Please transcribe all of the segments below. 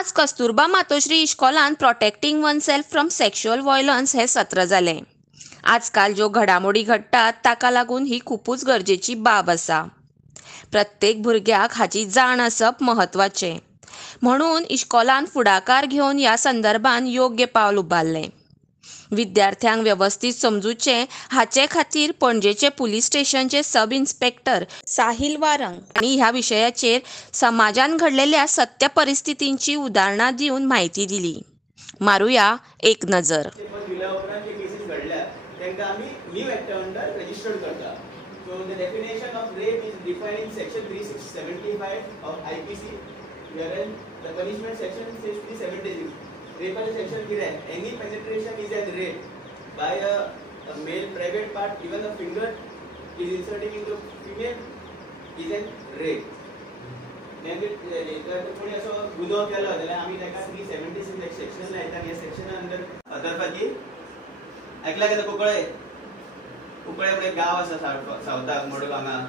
आज कस्तुरबा मातोश्री इश्कॉलान protecting oneself from sexual violence हे सत्र जाले। आजकाल ज्यो घडामोडी घडटात ताका लागून ही खूपच गरजेची बाब आसा। प्रत्येक भुरग्याक हाची जाण आसप महत्वाचें, म्हणून इश्कॉलान फुडाकार घेवन ह्या संदर्भान योग्य पावल उबारलें। विद्यार्थ्यांक व्यवस्थित समजुचें हाचे खातीर पणजेचे पुलीस स्टेशनचे सब इन्स्पेक्टर साहिल वारंग हांणी ह्या विशयाचेर समाजान घडलेल्या सत्य परिस्थितींची उदाहरणां दिवन म्हायती दिली। मारुया एक नजर। Rape section कितें? Any penetration is a rape by a male private part, even a finger is inserting into female is a rape. जर कोणी असो गुन्हो केलो जाल्यार आमी ताका 376 सेक्शन लायतात। ह्या सेक्शना अंडर अदरपाची ऐकला केदा कुंकळे म्हणजे गांव आसा सावथाक मडगांव हांगा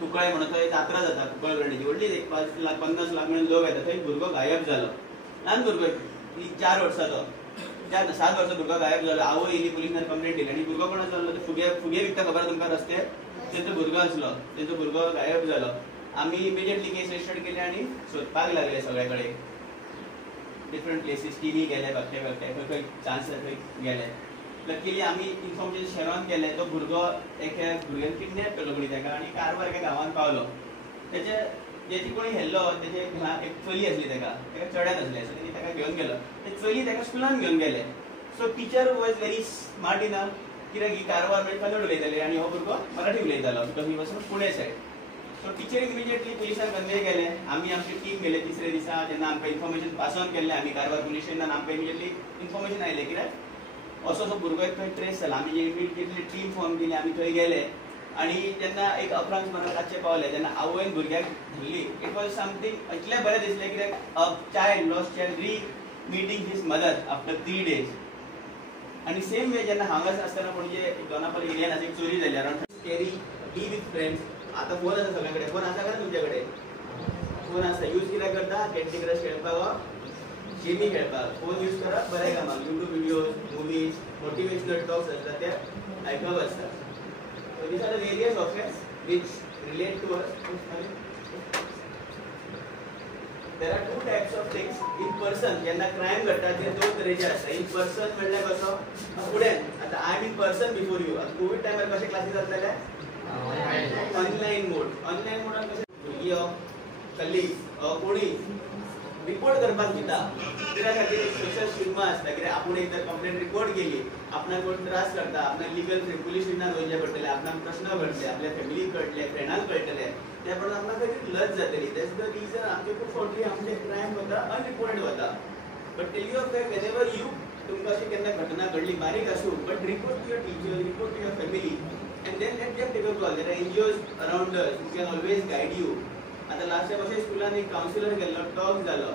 कुंकळे म्हणून थंय जात्रा जाता कुंकळ गणेची व्हडली 5 लाख 50 लाख म्हणून लोक येता। थंय भुरगो गायब जालो, ल्हान भुरगो 4 वर्साचो 7 वर्साचो भुरगो गायब जालो। आवय येयली, पुलिसांनी कंप्लेंट दिली आनी भुरगो कोण आसलो फुगे विकता खबर तुमकां रस्ते तेंचो भुरगो आसलो, तेंचो भुरगो गायब जालो। आमी इमिडिएटली केस रजिस्टर केली आनी सोदपाक लागले सगळे कडेन, डिफरंट प्लेसीस टीव्ही गेले, भक्ते खंय चान्स थंय गेले। लकीली आमी इन्फॉर्मेशन शेअर केले। तो भुरगो एका भुरग्यान किडनॅप केलो कोणी ताका आनी कारवार एका गांवांत पावलो। जेची कोणी हेल्लो तेजे एक चली आसली, ताका चड्यान आसले, सो ताका घेवन गेलो। ते चली ताका स्कुलान घेवन गेले। So teacher was very smart enough, कित्याक ही कारवार म्हणजे कन्नड उलयताली आनी हो भुरगो मराठी उलयतालो, because he was from Pune said. So teacher immediately पुलिसांक कन्वे केले। आमी आमची टीम गेले तिसरे दिसा, जेन्ना आमकां इन्फॉर्मेशन पास ऑन केल्लें आमी कारवार पुलीस स्टेशनान, आमकां इमिडिएटली इन्फॉर्मेशन आयलें कित्याक असो भुरगो एक थंय ट्रेस जाला। आमी इमिडिएटली टीम फॉर्म केली, आमी थंय गेले आनी जेन्ना एक 11 म्हणून रातचे पावले, जेन्ना आवयन भुरग्याक धरली, इट वॉज समथींग इतलें बरें दिसलें कित्याक a child lost child meeting his mother after 3 days। आनी सेम वे जेन्ना हांगाच आसतना पणजे दोनापावली एरियान एक चोरी जाली अराउंड कॅरी बी विथ फ्रेंड्स। आतां फोन आसा सगळे कडेन, फोन आसा काय तुमचे कडेन? फोन आसा, यूज कित्याक करता? कॅन्डी क्रश खेळपाक, गेमी खेळपाक फोन यूज करप बरें कामाक, YouTube videos, movies, motivational talks आसता ते आयकप आसता। So these are the various offenses which relate to us. There are 2 types of things. In person, जेन्ना क्राइम घडटा ते 2 तरेचे आसता। इन पर्सन म्हणल्यार कसो फुडें, आतां I am in person before you. आतां कोविड टायमार कशे क्लासीस जाताले? ऑनलायन मोडान कशे भुरगीं कलीग्स कोणी रिपोर्ट करपाक दिता, त्या खातीर एक सोशल स्टिग्मा आसता। कित्याक आपूण एक तर कंप्लेंट रिपोर्ट केली, आपणाक कोण त्रास करता, आपणाक लिगल पुलीस स्टेशनार वयचें पडटलें, आपणाक प्रश्न घडटले, आपल्या फॅमिलीक कळटले, फ्रेंडांक कळटले, त्या प्रमाणे आपणाक खंय लज जातली। दॅट्स द रिजन आमचे खूब फावटी आमचे क्रायम वता अनरिपोर्टेड वता। But tell you of that whenever you तुमकां अशी केन्ना घटना घडली बारीक आसूं, but report to your teacher, report to your family, and then let them take a call. There are NGOs around us who can always guide you. आतां last time अशें स्कुलान एक कावन्सिलर गेल्लो, टॉक जालो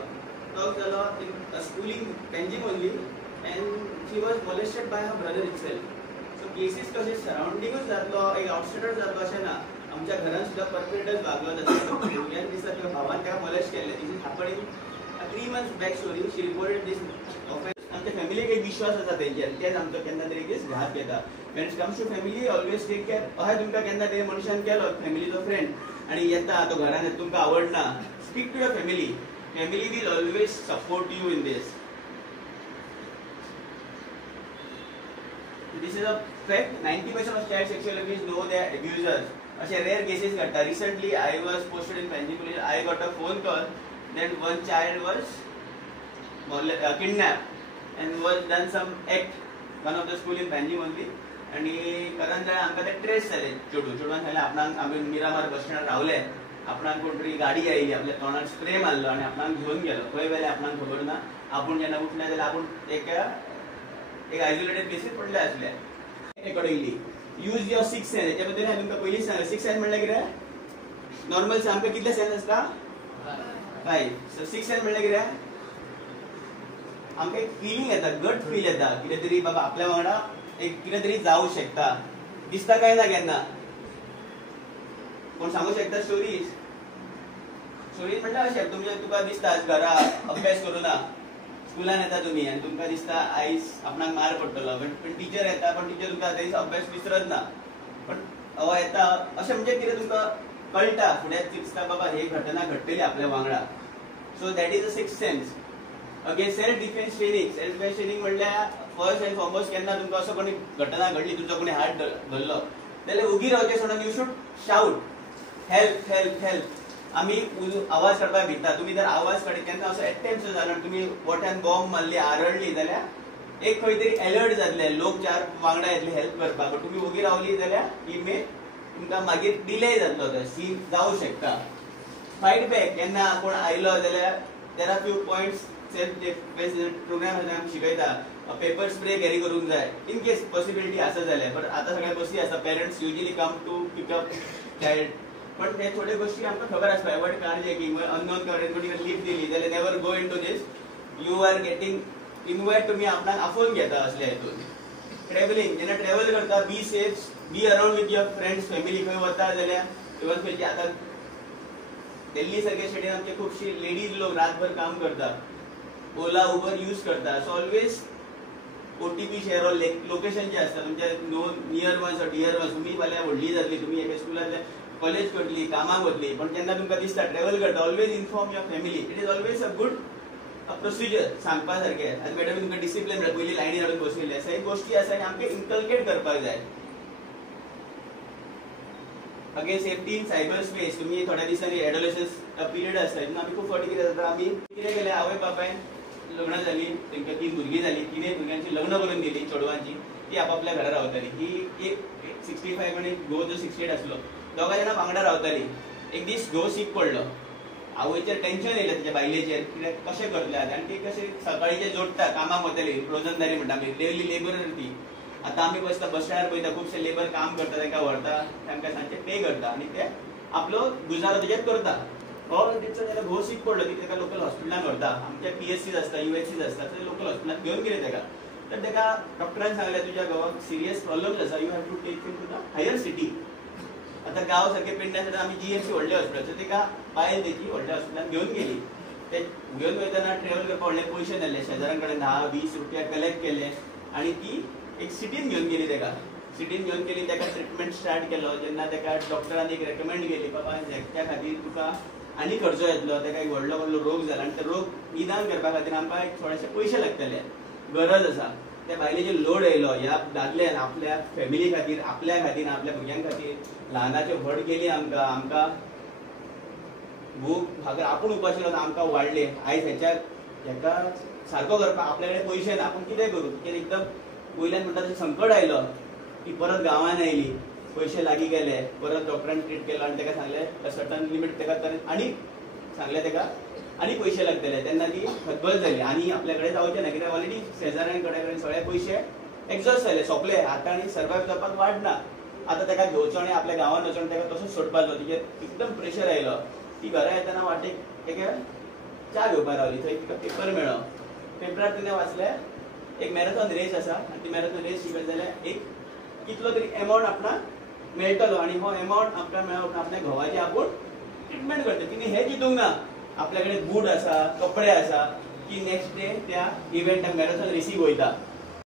in a schooling Panjim only, and she was molested by her brother itself. So cases कशे सराउंडिंगच जातलो, एक outsider जातलो अशें ना, आमच्या घरान सुद्धा परपेट्रेटर्स वागलो जाता। भुरग्यान दिसता किंवा भावान ताका मोलेस्ट केलें, this is happening 3 months back story. She reported this offence. आमच्या फॅमिलीक एक विश्वास आसा तेंचेर, तेच आमचो केन्ना तरी केस घात घेता। When it comes to family always take care. अशें तुमकां केन्ना तरी मनशान केलो फॅमिलीचो फ्रेंड आनी येता तो घरान येता, तुमकां आवडना, speak to your family. Family will always support you in this. This is a fact. 90% of child sexual abuse know their abusers. Ashe rare cases घडटा. Recently, I was posted in Panjim police. I got a phone call that one child was kidnapped and was done some act. One of the school in Panjim only. आणि कारण जाल्यार आमकां ते trace जाले, चेडवान सांगलें आपणाक आमी मिरामार बस स्टँडार रावले, आपणाक कोण तरी गाडी आयली, आपल्या तोंडार स्प्रे मारलो आनी आपणाक घेवन गेलो। खंय वेले आपणाक खबर ना। आपूण जेन्ना उठले जाल्यार आपूण एक आयसोलेटेड प्लेसीर पडले आसले। Accordingly use your 6th sense. हेच्या बद्दल हांवें तुमकां पयलींच सांगलें। 6th सेन्स म्हणल्यार कितें? नॉर्मल आमकां कितले सेन्स आसता? 5. सो 6th सेन्स म्हणल्यार कितें? आमकां एक फिलींग येता, गट फील येता, कितें तरी बाबा आपल्या वांगडा एक कितें तरी जावं शकता, दिसता काय ना केन्ना? कोण सांगू शकता स्टोरीज? स्टोरीन म्हणल्यार अशें तुका दिसता घरा अभ्यास करू ना, स्कुलान येता तुमी आनी तुमकां दिसता आयज आपणाक मार पडटलो, पण टीचर येता, पण टीचर तुमकां त्या दिसा अभ्यास विसरत ना, पण हो येता अशें म्हणजे कितें तुमकां कळटा फुडें दिसता बाबा ही घटना घडटली आपल्या वांगडा. So that is a sixth sense. Again self defence training म्हणल्यार फर्स्ट एंड फॉरमोस्ट केन्ना तुमकां असो कोणी घटना घडली, तुमचो कोणी हात धरलो जाल्यार उगी रावचें सोडून you should shout help help help. आमी आवाज काडपाक भिता, तुमी जर आवाज काडीत केन्ना असो एटेम्प्ट जालो आनी तुमी मोठ्यान बॉम्ब मारली आरडली जाल्यार एक खंय तरी अलर्ट जातले, लोक चार वांगडा येतले हेल्प करपाक. बट तुमी उगी रावली जाल्यार तुमकां मागीर डिले जातलो, तो सीन जावं शकता. फायट बॅक केन्ना कोण आयलो जाल्यार there are few points self defence programme आमी शिकयता. पेपर स्प्रे कॅरी करूंक जाय इन केस पॉसिबिलिटी आसा जाल्यार. बट आतां सगळ्या गोष्टी आसा, parents usually come to pick up child, पण ते थोड्यो गोष्टी आमकां खबर आसता. एवढ कार्जेकिंग अननोन कडेन लिफ्ट दिली जाल्यार never go into this. You are getting invite, तुमी आपणाक आफोवन घेता असल्या हितून. ट्रॅव्हलिंग जेन्ना ट्रॅव्हल करता be safe, be around with your friends family. खंय वता जाल्यार इवन खंयची आतां दिल्ली सारख्या सिटीन आमचे खुबशी लेडीज लोक रातभर काम करता, ओला उबर यूज करता. So always OTP share or location जे आसता तुमचे near ones or dear ones. तुमी फाल्यां व्हडली जातली, तुमी एका स्कुलांतल्या कॉलेज करतली, कामाक वतली, पण जेन्ना तुमकां दिसता ट्रॅव्हल करता always inform your family. It is always a good procedure सांगपा सारकें. आनी मॅडम तुमकां डिसिप्लिन पयलीं लायनीन हाडून बसयले आसा, एक गोष्टी आसा आमकां इनकल्केट करपाक जाय. Again safety in cyber space. तुमी थोड्या दिसांनी एडोलेसन्स पिरियड आसता, तेन्ना आमी खूब फावटी कितें जाता, आमी कितें केलें आवय बापायन लग्न जाली, तांकां 3 भुरगीं जाली, 3 भुरग्यांची लग्न करून दिली चेडवांची, ती आपापल्या घरा रावताली. ही एक 65 आनी घोव जो 68 आसलो, दोगां जाणां वांगडा रावताली. एक दीस घोव सीक पडलो, आवयचेर टेन्शन येयलें तेच्या बायलेचेर, कित्याक कशें करतलें आनी ती कशें सकाळीचे जोडटा कामाक वताली, रोजंदारी म्हणटा आमी, डेली लेबरर ती. आतां आमी बसता बस स्टँडार पळयता खुबशे लेबर काम करता, तांकां व्हरता, तांकां सांजचे पे करता आनी ते आपलो गुजारो तेजेर करता. हो तेचो जाल्यार घोव सीक पडलो, ती ताका लोकल हॉस्पिटलांत व्हरता. आमचे PSCs आसता, UHCs आसता, ते लोकल हॉस्पिटलांत घेवन गेले ताका. तर ताका डॉक्टरान सांगलें तुज्या घोवाक सिरियस प्रॉब्लम्स आसा, you have to take him to the higher city. आतां गांव सारके पेडण्या सायडीन आमी GMC व्हडले हॉस्पिटल, सो ताका बायल तेची व्हडल्या हॉस्पिटलांत घेवन गेली. ते घेवन वयतना ट्रॅव्हल करपाक व्हडले पयशे नासले, शेजाऱ्यां कडेन 10-20 रुपया कलेक्ट केले आनी ती एक सिटीन घेवन गेली. ताका सिटीन घेवन गेली, ताका ट्रिटमेंट स्टार्ट केलो. जेन्ना ताका डॉक्टरान एक रेकमेंड केली, बाबा त्या खातीर तुका आनी खर्चो येतलो, ताका एक व्हडलो व्हडलो रोग जाला आनी तो रोग निदान करपा खातीर आमकां एक थोडेशे पयशे लागतले, गरज आसा. त्या बायलेचेर लोड येयलो ह्या दादल्यान आपल्या फॅमिली खातीर, आपल्या खातीर, आपल्या भुरग्यां खातीर. ल्हानाचे व्हड केली आमकां भूक भाकर, आपूण उपाशी रावन आमकां वाडले. आयज हेका सारको करपाक आपल्या कडेन पयशे ना, आपूण कितें करूं. एकदम वयल्यान म्हणटा तशें संकट आयलो, ती परत गांवांत आयली, पयशे लागीं गेले, परत डॉक्टरान ट्रीट केलो आनी ताका सांगलें सर्टन लिमीट ताका आनी सांगलें ताका आनी पयशे लागतले. तेन्ना ती खतबल जाली आनी आपल्या कडेन जावचें ना, कित्याक ऑलरेडी शेजाऱ्यां कडेन सगळे पयशे एक्झॉस्ट जाले, सोंपले, आतां आनी सर्वायव जावपाक वाडना. आतां ताका घेवचो आनी आपल्या गांवांत वचून ताका तसोच सोडपाचो, तिचेर एकदम प्रेशर आयलो. ती घरा येतना वाटेक ताका च्या घेवपाक रावली, थंय तिका पेपर मेळ्ळो. पेपरार तिणें वाचलें एक मॅरेथॉन रेस आसा आनी ती मॅरेथॉन रेस शिकत जाल्यार एक कितलो तरी एमावंट आपणाक मेळटलो आनी हो एमावंट आमकां मेळप आपल्या घोवाची आपूण ट्रिटमेंट करता. तिणें हें चिंतूंक ना आपल्या कडेन बूट आसा, कपडे आसा, की नेक्स्ट डे त्या इव्हेंटाक मॅरेथॉन रेसीक वयता.